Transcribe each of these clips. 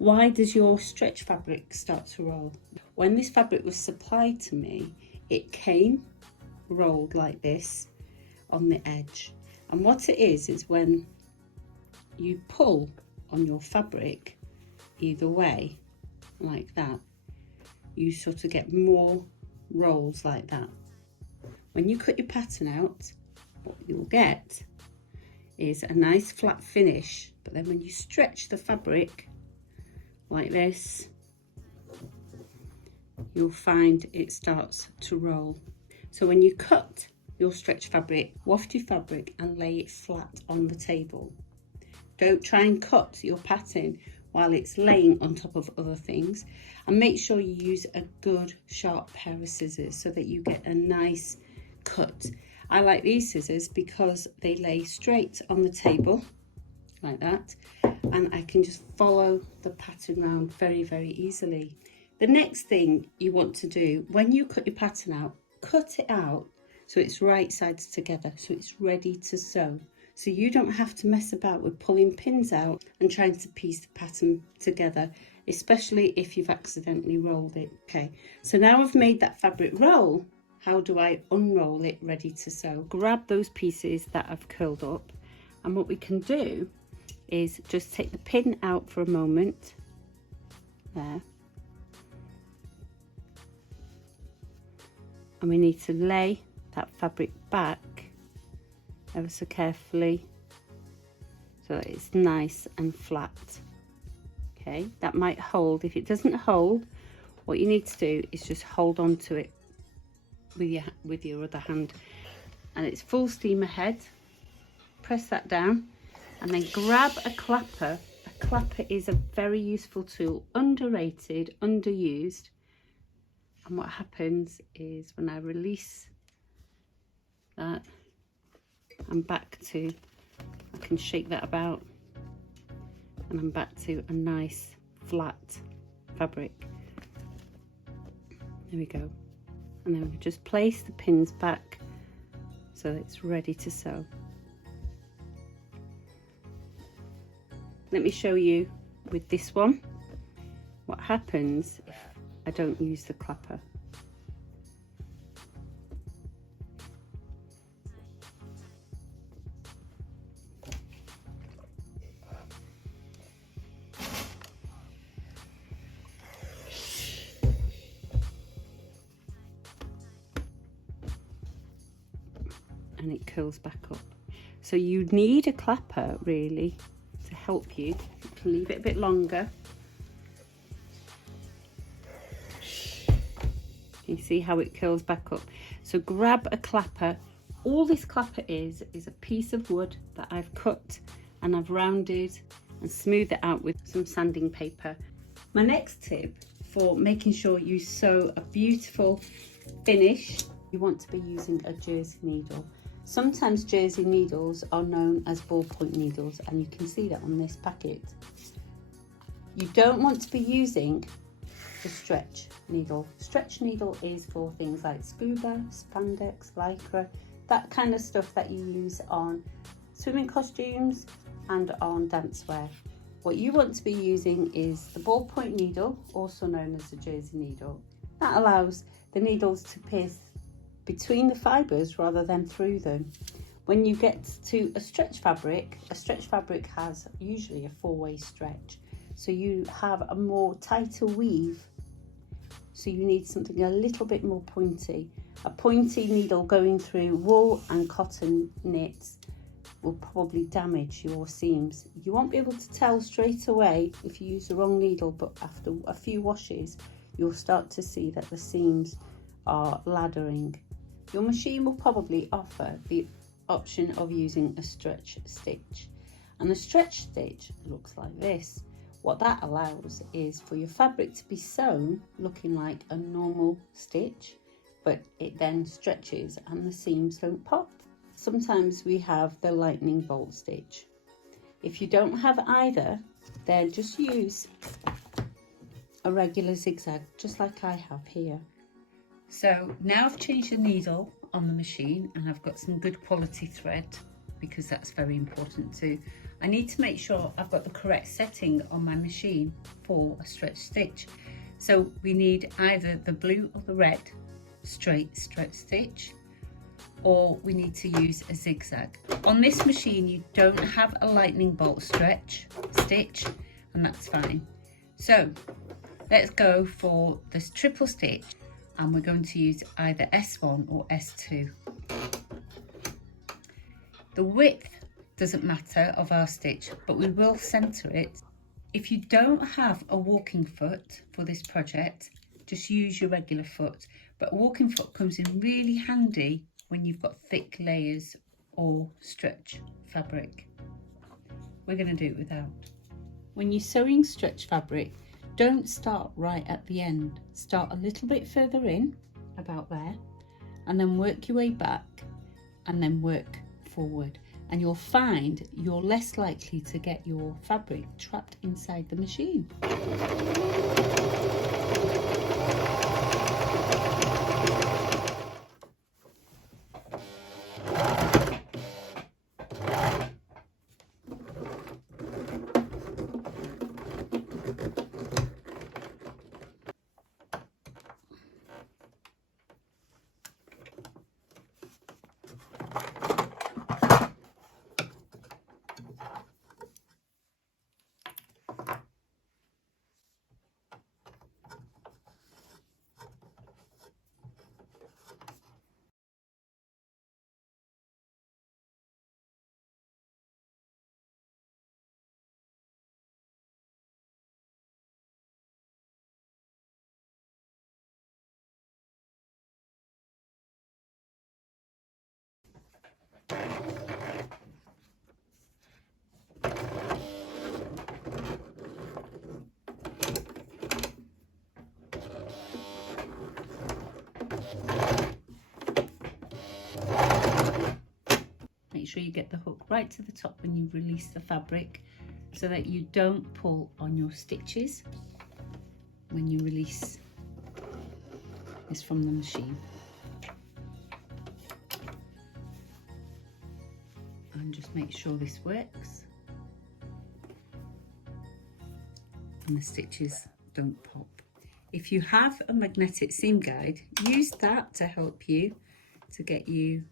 Why does your stretch fabric start to roll? When this fabric was supplied to me, it came rolled like this on the edge. And what it is when you pull on your fabric either way, like that, you sort of get more rolls like that. When you cut your pattern out, what you'll get is a nice flat finish, but then when you stretch the fabric like this, you'll find it starts to roll. So when you cut your stretch fabric, waft your fabric and lay it flat on the table. Don't try and cut your pattern while it's laying on top of other things, and make sure you use a good sharp pair of scissors so that you get a nice cut. I like these scissors because they lay straight on the table like that, and I can just follow the pattern around very, very easily. The next thing you want to do when you cut your pattern out, cut it out so it's right sides together, so it's ready to sew. So you don't have to mess about with pulling pins out and trying to piece the pattern together, especially if you've accidentally rolled it. Okay, so now I've made that fabric roll. How do I unroll it ready to sew? Grab those pieces that I've curled up, and what we can do is just take the pin out for a moment, there. And we need to lay that fabric back ever so carefully so that it's nice and flat. Okay, that might hold. If it doesn't hold, what you need to do is just hold on to it with your other hand, and it's full steam ahead. Press that down and then grab a clapper. A clapper is a very useful tool, underrated, underused. And what happens is when I release that, I'm back to, I can shake that about and I'm back to a nice flat fabric. There we go. And then we just place the pins back so it's ready to sew. Let me show you with this one what happens if I don't use the clapper. And it curls back up. So you need a clapper really to help you. You can leave it a bit longer. You see how it curls back up. So grab a clapper. All this clapper is a piece of wood that I've cut and I've rounded and smoothed it out with some sanding paper. My next tip for making sure you sew a beautiful finish, you want to be using a jersey needle. Sometimes jersey needles are known as ballpoint needles, and you can see that on this packet. You don't want to be using the stretch needle. Stretch needle is for things like scuba, spandex, lycra, that kind of stuff that you use on swimming costumes and on dancewear. What you want to be using is the ballpoint needle, also known as the jersey needle. That allows the needles to pierce between the fibres rather than through them. When you get to a stretch fabric has usually a 4-way stretch, so you have a more tighter weave, so you need something a little bit more pointy. A pointy needle going through wool and cotton knits will probably damage your seams. You won't be able to tell straight away if you use the wrong needle, but after a few washes you'll start to see that the seams are laddering. Your machine will probably offer the option of using a stretch stitch, and the stretch stitch looks like this. What that allows is for your fabric to be sewn looking like a normal stitch, but it then stretches and the seams don't pop. Sometimes we have the lightning bolt stitch. If you don't have either, then just use a regular zigzag, just like I have here. So now I've changed the needle on the machine and I've got some good quality thread, because that's very important too. I need to make sure I've got the correct setting on my machine for a stretch stitch. So we need either the blue or the red straight stretch stitch, or we need to use a zigzag. On this machine you don't have a lightning bolt stretch stitch, and that's fine. So let's go for this triple stitch, and we're going to use either S1 or S2. The width doesn't matter of our stitch, but we will center it. If you don't have a walking foot for this project, just use your regular foot, but a walking foot comes in really handy when you've got thick layers or stretch fabric. We're going to do it without. When you're sewing stretch fabric, don't start right at the end. Start a little bit further in, about there, and then work your way back, and then work forward. And you'll find you're less likely to get your fabric trapped inside the machine. Make sure you get the hook right to the top when you release the fabric, so that you don't pull on your stitches when you release this from the machine. And just make sure this works and the stitches don't pop. If you have a magnetic seam guide, use that to help you to get you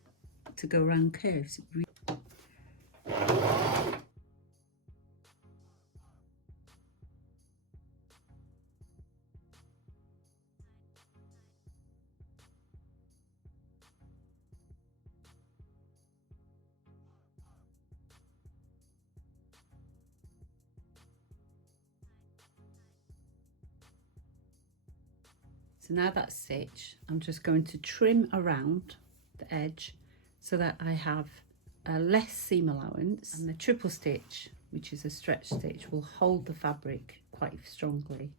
to go around curves. So now that's stitched, I'm just going to trim around the edge so that I have a less seam allowance, and the triple stitch, which is a stretch stitch, will hold the fabric quite strongly.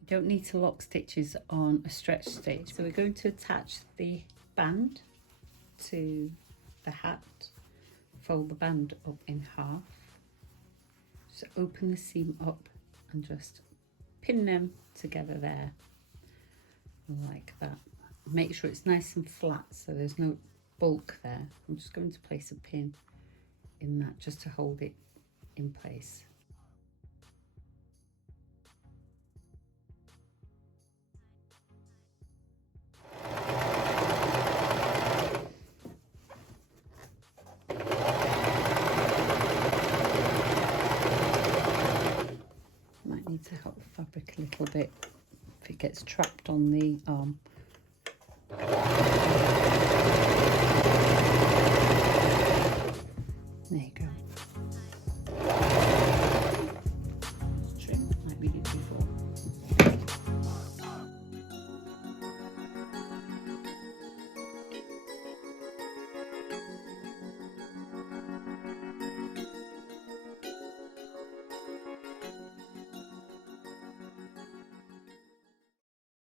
You don't need to lock stitches on a stretch stitch, so we're going to attach the band to the hat. Fold the band up in half, just open the seam up and just pin them together there, like that. Make sure it's nice and flat so there's no bulk there. I'm just going to place a pin in that just to hold it in place. Need to help the fabric a little bit if it gets trapped on the arm. There you go.